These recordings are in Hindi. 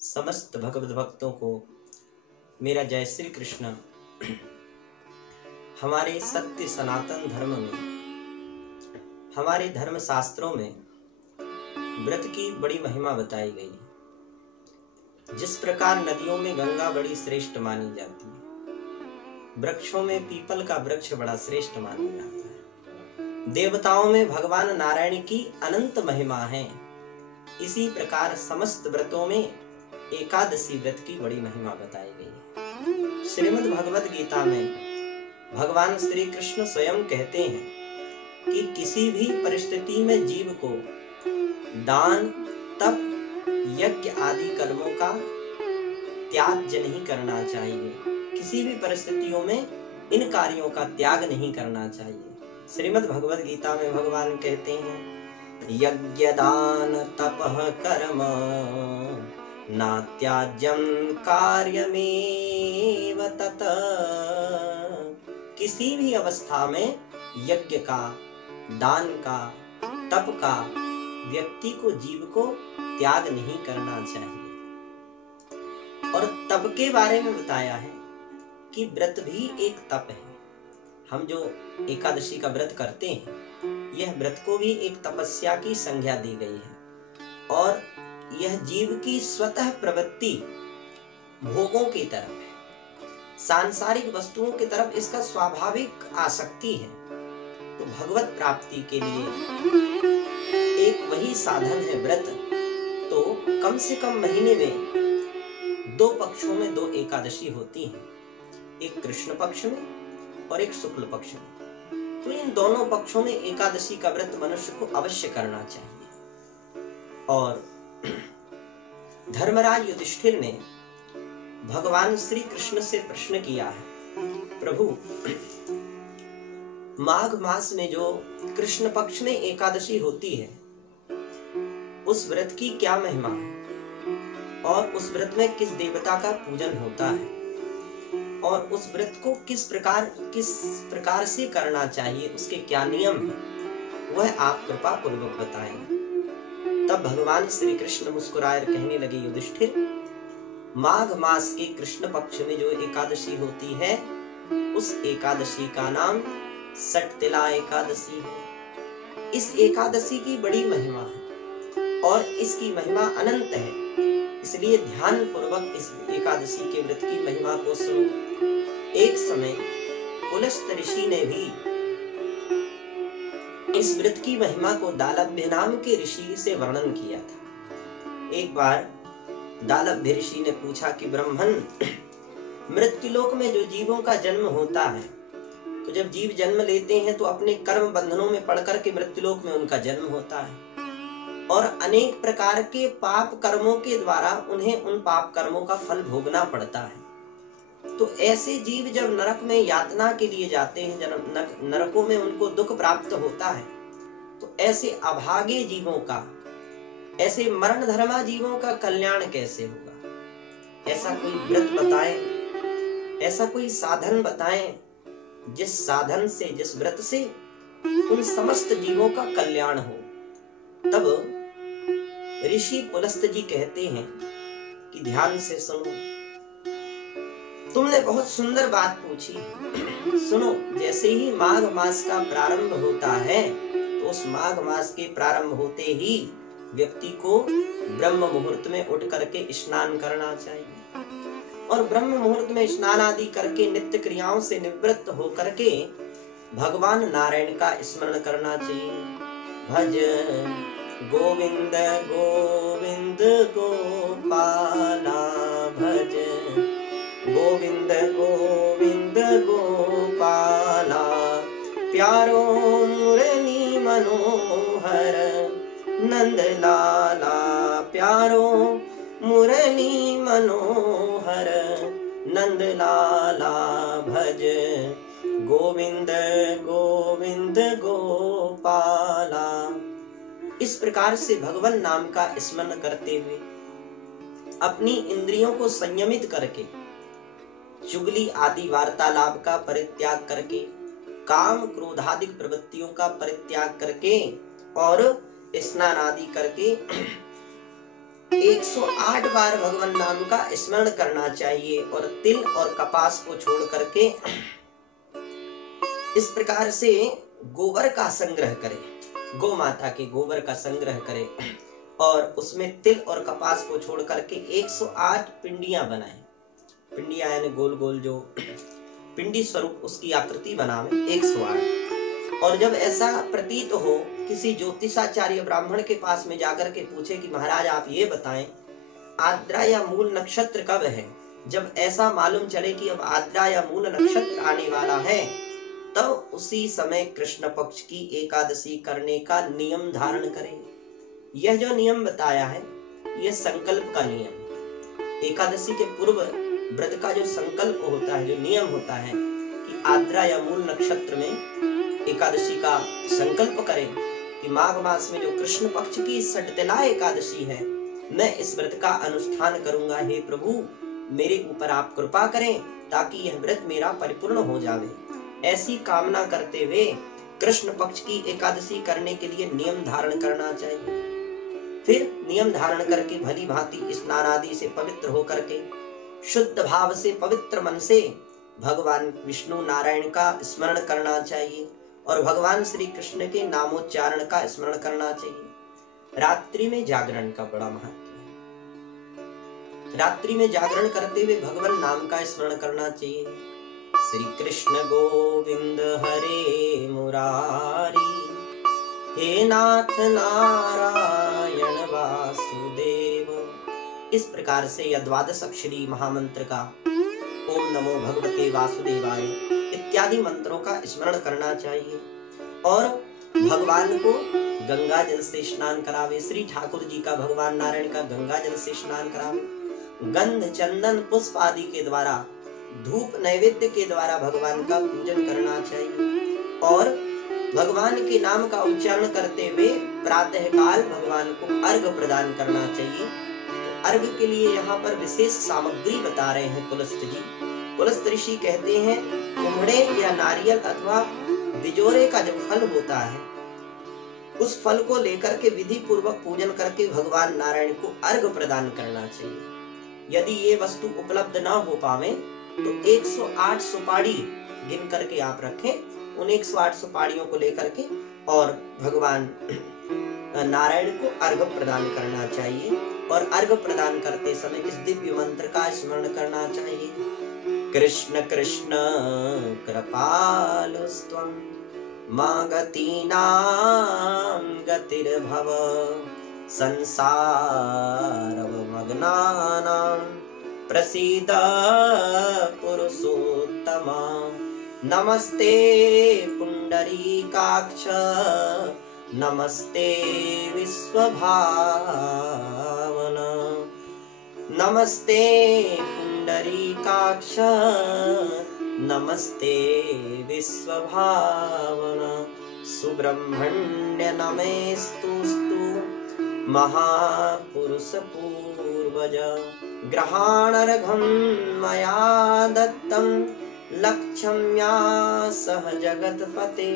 समस्त भगवत भक्तों को मेरा जय श्री कृष्ण। हमारे सत्य सनातन धर्म में, हमारे धर्म शास्त्रों में व्रत की बड़ी महिमा बताई गई है। जिस प्रकार नदियों में गंगा बड़ी श्रेष्ठ मानी जाती है, वृक्षों में पीपल का वृक्ष बड़ा श्रेष्ठ माना जाता है, देवताओं में भगवान नारायण की अनंत महिमा है, इसी प्रकार समस्त व्रतों में एकादशी व्रत की बड़ी महिमा बताई गई है। श्रीमद् भगवत गीता में भगवान श्री कृष्ण स्वयं कहते हैं कि किसी भी परिस्थिति में जीव को दान, तप, यज्ञ आदि कर्मों का त्याग नहीं करना चाहिए। किसी भी परिस्थितियों में इन कार्यों का त्याग नहीं करना चाहिए। श्रीमद् भगवत गीता में भगवान कहते हैं, यज्ञ दान तपः कर्म नात्याज्यं कार्यमेव तत्। किसी भी अवस्था में यज्ञ का, दान का, तप का व्यक्ति को, जीव को त्याग नहीं करना चाहिए। और तप के बारे में बताया है कि व्रत भी एक तप है। हम जो एकादशी का व्रत करते हैं, यह व्रत को भी एक तपस्या की संज्ञा दी गई है। और यह जीव की स्वतः प्रवृत्ति भोगों की तरफ है, सांसारिक वस्तुओं की तरफ इसका स्वाभाविक आसक्ति है। तो भगवत प्राप्ति के लिए एक वही साधन है व्रत। तो कम से कम महीने में 2 पक्षों में 2 एकादशी होती हैं, एक कृष्ण पक्ष में और एक शुक्ल पक्ष में। तो इन दोनों पक्षों में एकादशी का व्रत मनुष्य को अवश्य करना चाहिए। और धर्मराज युधिष्ठिर ने भगवान श्री कृष्ण से प्रश्न किया है, प्रभु, माघ मास में जो कृष्ण पक्ष में एकादशी होती है, उस व्रत की क्या महिमा है और उस व्रत में किस देवता का पूजन होता है और उस व्रत को किस प्रकार से करना चाहिए, उसके क्या नियम हैं, वह आप कृपा पूर्वक बताएं। तब भगवान श्री कृष्ण मुस्कुराए कहने लगे, युधिष्ठिर, माघ मास के कृष्ण पक्ष में जो एकादशी होती है, उस एकादशी का नाम सटतिला एकादशी है। इस एकादशी की बड़ी महिमा है और इसकी महिमा अनंत है। इसलिए ध्यान पूर्वक इस एकादशी के व्रत की महिमा को सुनो। एक समय पुलस्त ऋषि ने भी इस व्रत की महिमा को दालभ्य नाम के ऋषि से वर्णन किया था। एक बार दालभ्य ऋषि ने पूछा कि ब्रह्मन, मृत्युलोक में जो जीवों का जन्म होता है, तो जब जीव जन्म लेते हैं तो अपने कर्म बंधनों में पड़ करके मृत्युलोक में उनका जन्म होता है और अनेक प्रकार के पाप कर्मों के द्वारा उन्हें उन पाप कर्मों का फल भोगना पड़ता है। तो ऐसे जीव जब नरक में यातना के लिए जाते हैं, जब नरकों में उनको दुख प्राप्त होता है, तो ऐसे अभागे जीवों का, ऐसे मरण धर्मा जीवों का कल्याण कैसे होगा? ऐसा कोई व्रत बताएं, ऐसा कोई साधन बताएं, जिस साधन से, जिस व्रत से उन समस्त जीवों का कल्याण हो। तब ऋषि पुलस्त जी कहते हैं कि ध्यान से सुनो, तुमने बहुत सुंदर बात पूछी। सुनो, जैसे ही माघ मास का प्रारंभ होता है, तो उस माघ मास के प्रारंभ होते ही व्यक्ति को ब्रह्म मुहूर्त में उठ करके स्नान करना चाहिए और ब्रह्म मुहूर्त में स्नान आदि करके नित्य क्रियाओं से निवृत्त होकर के भगवान नारायण का स्मरण करना चाहिए। भज गोविंद गोविंद गोपाला, भज गोविंद गोविंद गोपाला, प्यारो मुरली मनोहर नंद लाला, प्यारो मुरली मनोहर नंद लाला, भज गोविंद गोविंद गोपाला। इस प्रकार से भगवान नाम का स्मरण करते हुए अपनी इंद्रियों को संयमित करके, चुगली आदि वार्तालाप का परित्याग करके, काम क्रोधादिक प्रवृत्तियों का परित्याग करके और स्नान आदि करके 108 बार भगवान नाम का स्मरण करना चाहिए और तिल और कपास को छोड़ करके इस प्रकार से गोबर का संग्रह करें, गौ माता के गोबर का संग्रह करें और उसमें तिल और कपास को छोड़ करके 108 पिंडियां बनाएं। पिंडियां यानी गोल गोल जो पिंडी स्वरूप उसकी आकृति बनावे 108। और जब ऐसा प्रतीत हो, किसी ज्योतिषाचार्य ब्राह्मण के पास में जाकर के पूछे कि महाराज आप ये बताएं आद्रा या मूल नक्षत्र कब है। जब ऐसा मालूम चले कि अब आद्रा या मूल नक्षत्र आने वाला है, तब उसी समय कृष्ण पक्ष की एकादशी करने का नियम धारण करें। यह जो नियम बताया है यह संकल्प का नियम। एकादशी के पूर्व व्रत का जो संकल्प होता है, जो नियम होता है कि आद्रा या मूल नक्षत्र में एकादशी का संकल्प करें कि माघ मास में जो कृष्ण पक्ष की सटतिला एकादशी है, मैं इस व्रत का अनुष्ठान करूंगा। हे प्रभु मेरे ऊपर आप कृपा करें ताकि यह व्रत मेरा परिपूर्ण हो जावे। ऐसी कामना करते हुए कृष्ण पक्ष की एकादशी करने के लिए नियम धारण करना चाहिए। फिर नियम धारण करके भली भांति स्नान आदि से पवित्र होकर के शुद्ध भाव से पवित्र मन से भगवान विष्णु नारायण का स्मरण करना चाहिए और भगवान श्री कृष्ण के नामोच्चारण का स्मरण करना चाहिए। रात्रि में जागरण का बड़ा महत्व है। रात्रि में जागरण करते हुए भगवान नाम का स्मरण करना चाहिए। श्री कृष्ण गोविंद हरे मुरारी, हे नाथ नारायण वासुदेव। इस प्रकार से यह द्वादश अक्षरी महामंत्र का ओम नमो भगवते वासुदेवाय इत्यादि मंत्रों का स्मरण करना चाहिए और भगवान को गंगा जल से स्नान करावे। श्री ठाकुर जी का भगवान नारायण का गंगा जल से स्नान करावे। गंध चंदन पुष्प आदि के द्वारा, धूप नैवेद्य के द्वारा भगवान का पूजन करना चाहिए और भगवान के नाम का उच्चारण करते हुए प्रातः काल भगवान को अर्घ प्रदान करना चाहिए। अर्घ के लिए यहाँ पर विशेष सामग्री बता रहे हैं पुलस्त जी। पुलस्त ऋषि कहते हैं कुम्हड़े या नारियल अथवा बिजोरे का जो फल होता है, उस फल को लेकर के विधि पूर्वक पूजन करके भगवान नारायण को अर्घ प्रदान करना चाहिए। यदि ये वस्तु उपलब्ध न हो पावे तो 108 सुपारी गिन करके आप रखें। उन 108 सुपारियों को लेकर के और भगवान नारायण को अर्घ प्रदान करना चाहिए और अर्घ प्रदान करते समय इस दिव्य मंत्र का स्मरण करना चाहिए। कृष्ण कृष्ण कृपालुस्त्वं मागतीनां गतिर्भव संसारवमग्नानां प्रसीद पुरुषोत्तमा। नमस्ते पुंडरीकाक्ष नमस्ते विश्वभावना। नमस्ते पुंडरीकाक्ष नमस्ते विश्वभावना। सुब्रह्मण्य नमेस्तुस्तु महापुरुष पूर्वज। ग्रहाणर्घं मया दत्तं लक्ष्म्या सह जगतपते।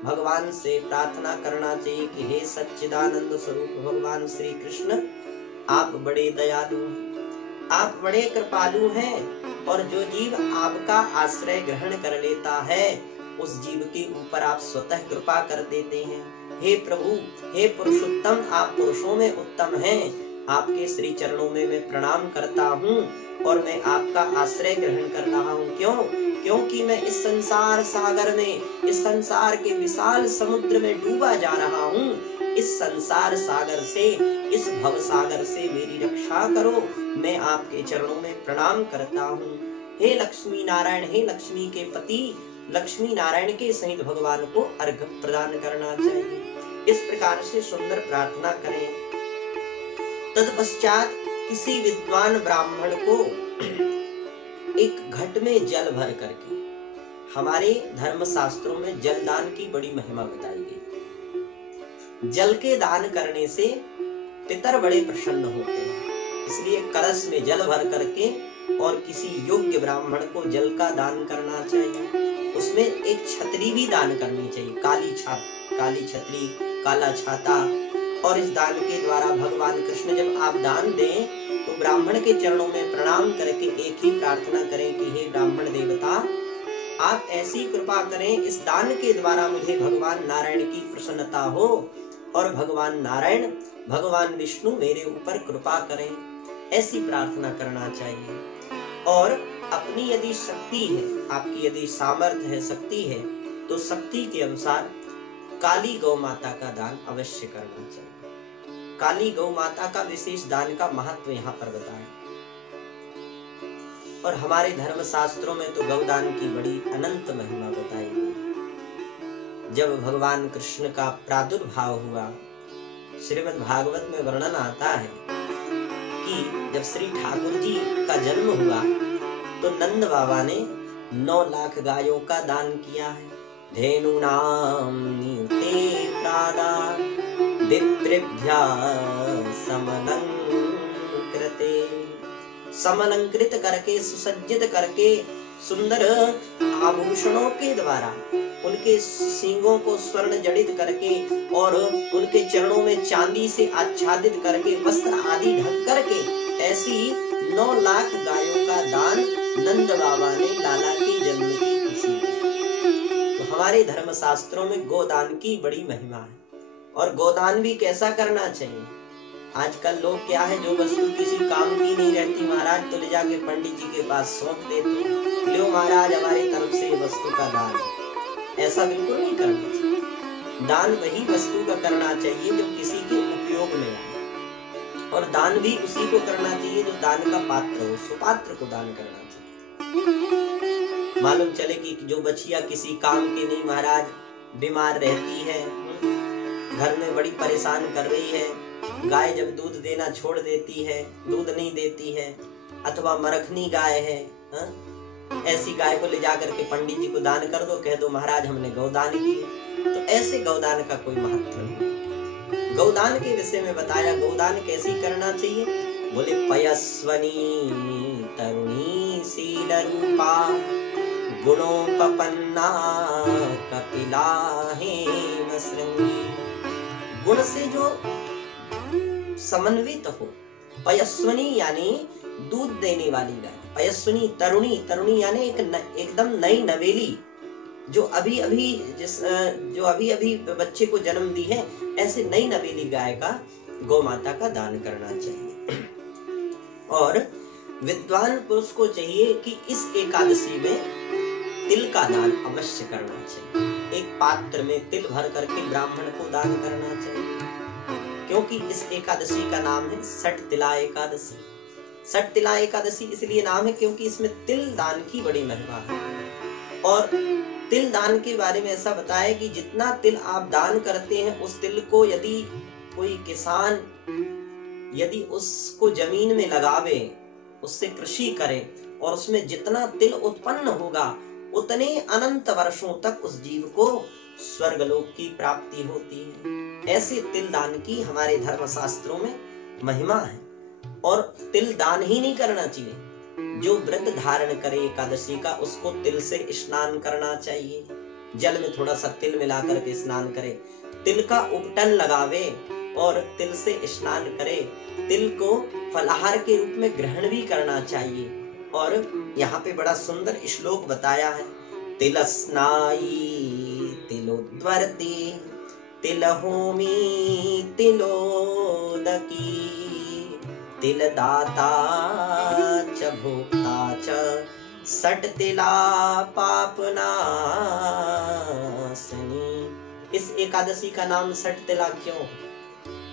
भगवान से प्रार्थना करना चाहिए कि हे सच्चिदानंद स्वरूप भगवान श्री कृष्ण, आप बड़े दयालु हैं, आप बड़े कृपालु हैं और जो जीव आपका आश्रय ग्रहण कर लेता है उस जीव के ऊपर आप स्वतः कृपा कर देते हैं। हे प्रभु, हे पुरुषोत्तम, आप पुरुषों में उत्तम हैं। आपके श्री चरणों में मैं प्रणाम करता हूँ और मैं आपका आश्रय ग्रहण कर रहा हूँ। क्यों? क्योंकि मैं इस संसार सागर में, इस संसार के विशाल समुद्र में डूबा जा रहा हूँ। इस संसार सागर से, इस भव सागर से मेरी रक्षा करो। मैं आपके चरणों में प्रणाम करता हूँ। हे लक्ष्मी नारायण, हे लक्ष्मी के पति लक्ष्मी नारायण के सहित भगवान को अर्घ प्रदान करना चाहिए। इस प्रकार से सुंदर प्रार्थना करें। तत्पश्चात किसी विद्वान ब्राह्मण को एक घट में जल भर करके, हमारे धर्म शास्त्रों में जलदान की बड़ी महिमा बताई गई। जल के दान करने से पितर बड़े प्रसन्न होते हैं, इसलिए कलश में जल भर करके और किसी योग्य ब्राह्मण को जल का दान करना चाहिए। उसमें एक छतरी भी दान करनी चाहिए, काली छतरी, काला छाता और इस दान के द्वारा भगवान कृष्ण जब आप दान दें तो ब्राह्मण के चरणों में प्रणाम करके एक ही प्रार्थना करें कि हे ब्राह्मण देवता, आप ऐसी कृपा करें इस दान के द्वारा मुझे भगवान नारायण की प्रसन्नता हो और भगवान नारायण भगवान विष्णु मेरे ऊपर कृपा करें। ऐसी प्रार्थना करना चाहिए। और अपनी यदि शक्ति है, आपकी यदि सामर्थ्य है, शक्ति है, तो शक्ति के अनुसार काली गौ माता का दान अवश्य करना चाहिए। काली गौ माता का विशेष दान का महत्व यहाँ पर बताया। और हमारे धर्म शास्त्रों में तो गौदान की बड़ी अनंत महिमा बताई गई। जब भगवान कृष्ण का प्रादुर्भाव हुआ, श्रीमद् भागवत में वर्णन आता है कि जब श्री ठाकुर जी का जन्म हुआ तो नंद बाबा ने 9 लाख गायों का दान किया है। धेनुनाम नियुते प्रादा विप्रेभ्या समलंकृते, समलंकृत करके, सुसज्जित करके, सुंदर आभूषणों के द्वारा उनके सींगों को स्वर्ण जड़ित करके और उनके चरणों में चांदी से आच्छादित करके, वस्त्र आदि ढक करके, ऐसी 9 लाख गायों का दान नंद बाबा ने लाला के जन्म की खुशी में। तो हमारे धर्म शास्त्रों में गोदान की बड़ी महिमा है। और गोदान भी कैसा करना चाहिए? आजकल लोग क्या है, जो वस्तु किसी काम की नहीं रहती महाराज, तो ले जाके पंडित जी के पास सौंप देते, लो महाराज हमारी तरफ से वस्तु का दान है। ऐसा बिल्कुल नहीं करना चाहिए। दान वही वस्तु का करना चाहिए जो किसी के उपयोग में आए, और दान भी उसी को करना चाहिए जो दान का पात्र हो, सुपात्र को दान करना चाहिए। मालूम चले कि जो बछिया किसी काम की नहीं महाराज, बीमार रहती है, घर में बड़ी परेशान कर रही है, गाय जब दूध देना छोड़ देती है, दूध नहीं देती है, अथवा मरखनी गाय है, ऐसी गाय को ले जाकर के पंडित जी को दान कर दो, कह दो महाराज हमने गौदान किए। तो ऐसे गौदान का कोई महत्व नहीं। गौदान के विषय में बताया, गौदान कैसी करना चाहिए? बोले पयस्वनी तरुणी शील रूपा गुणोपपन्ना कपिला हेम श्रृंगी। गुण से जो समन्वित हो, पयस्वनी यानी दूध देने वाली गाय, पयस्वनी तरुणी, तरुणी यानी एकदम नई नवेली, जो अभी अभी बच्चे को जन्म दी है, ऐसे नई नवेली गाय का गौ माता का दान करना चाहिए। और विद्वान पुरुष को चाहिए कि इस एकादशी में तिल का दान अवश्य करना चाहिए। एक पात्र में तिल भर करके ब्राह्मण को दान करना चाहिए, क्योंकि इस एकादशी का नाम है सठ तिला एकादशी। सठ तिला एकादशी इसलिए नाम है क्योंकि इसमें तिल दान की बड़ी महिमा है। और तिल दान के बारे में ऐसा बताया कि जितना तिल आप दान करते हैं, उस तिल को यदि कोई किसान यदि उसको जमीन में लगावे, उससे कृषि करे, और उसमें जितना तिल उत्पन्न होगा उतने अनंत वर्षों तक उस जीव को स्वर्गलोक की प्राप्ति होती है। ऐसे तिल दान की हमारे धर्म शास्त्रों में महिमा है। और तिल दान ही नहीं करना चाहिए, जो व्रत धारण करे एकादशी का, उसको तिल से स्नान करना चाहिए। जल में थोड़ा सा तिल मिला करके स्नान करे, तिल का उपटन लगावे और तिल से स्नान करे। तिल को फलाहार के रूप में ग्रहण भी करना चाहिए। और यहाँ पे बड़ा सुंदर श्लोक बताया है, तिलस्नाई तिलोद्वर्ती तिलहोमी तिलोदकी तिलदाता च भोक्ता च सट तिला पापनासनी। इस एकादशी का नाम सट तिला क्यों?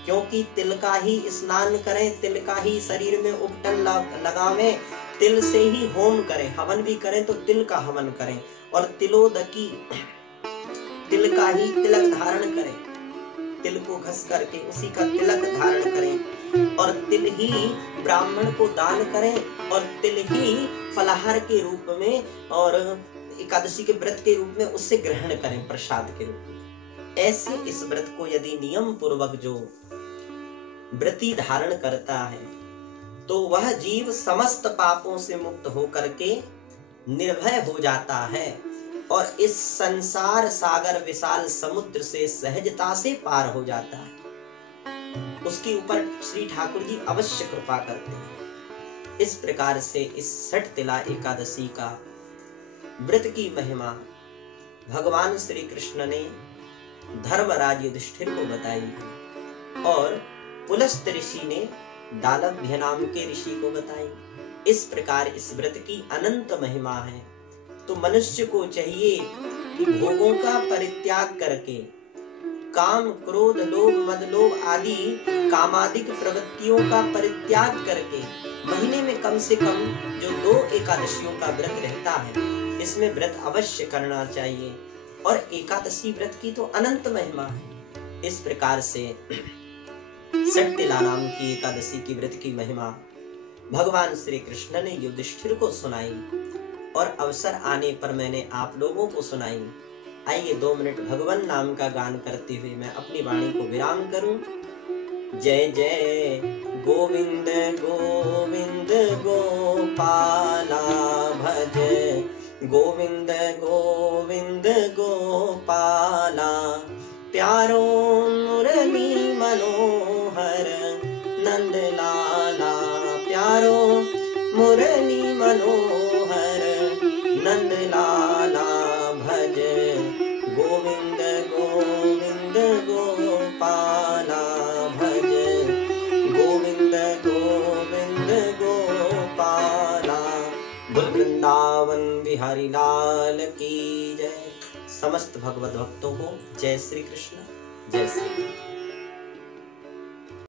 क्योंकि तिल का ही स्नान करें, तिल का ही शरीर में उपटन लगावें, तिल से ही होम करें, हवन भी करें तो तिल का हवन करें। और तिलोदकी, तिल का ही तिलक धारण करें, तिल को घस करके उसी का तिलक धारण करें। और तिल ही ब्राह्मण को दान करें, और तिल ही फलाहार के रूप में और एकादशी के व्रत के रूप में उससे ग्रहण करें प्रसाद के रूप में। ऐसे इस व्रत को यदि नियम पूर्वक जो व्रती धारण करता है, तो वह जीव समस्त पापों से मुक्त होकर के निर्भय हो जाता है और इस संसार सागर विशाल समुद्र से सहजता से पार हो जाता है। उसके ऊपर श्री ठाकुर जी अवश्य कृपा करते हैं। इस प्रकार से इस षठ तिला एकादशी का व्रत की महिमा भगवान श्री कृष्ण ने धर्मराज युधिष्ठिर को बताई है और पुलस्त ऋषि ने दालभ्य नाम के ऋषि को बताई। इस प्रकार इस व्रत की अनंत महिमा है। तो मनुष्य को चाहिए कि भोगों का परित्याग करके काम, क्रोध, लोभ, मद, लोभ आदि कामादिक प्रवृत्तियों का परित्याग करके महीने में कम से कम जो 2 एकादशियों का व्रत रहता है, इसमें व्रत अवश्य करना चाहिए। और एकादशी व्रत की तो अनंत महिमा है। इस प्रकार से षठ तिला नाम की एकादशी की व्रत की महिमा भगवान श्री कृष्ण ने युधिष्ठिर को सुनाई और अवसर आने पर मैंने आप लोगों को सुनाई। आइए 2 मिनट भगवान नाम का गान करते हुए मैं अपनी वाणी को विराम करूं। जय जय गोविंद गोविंद गोपाला भज, गोविंद गोविंद गोपाला, प्यारो मुरली मनोहर नंद लाला, प्यारो मुरली मनोहर नंद लाला भज, गोविंद गोविंद गोपाला भज, गोविंद गोविंद गोपाला। बोल वृंदावन बिहारी लाल की जय। समस्त भगवत भक्तों को जय श्री कृष्ण, जय श्री कृष्ण।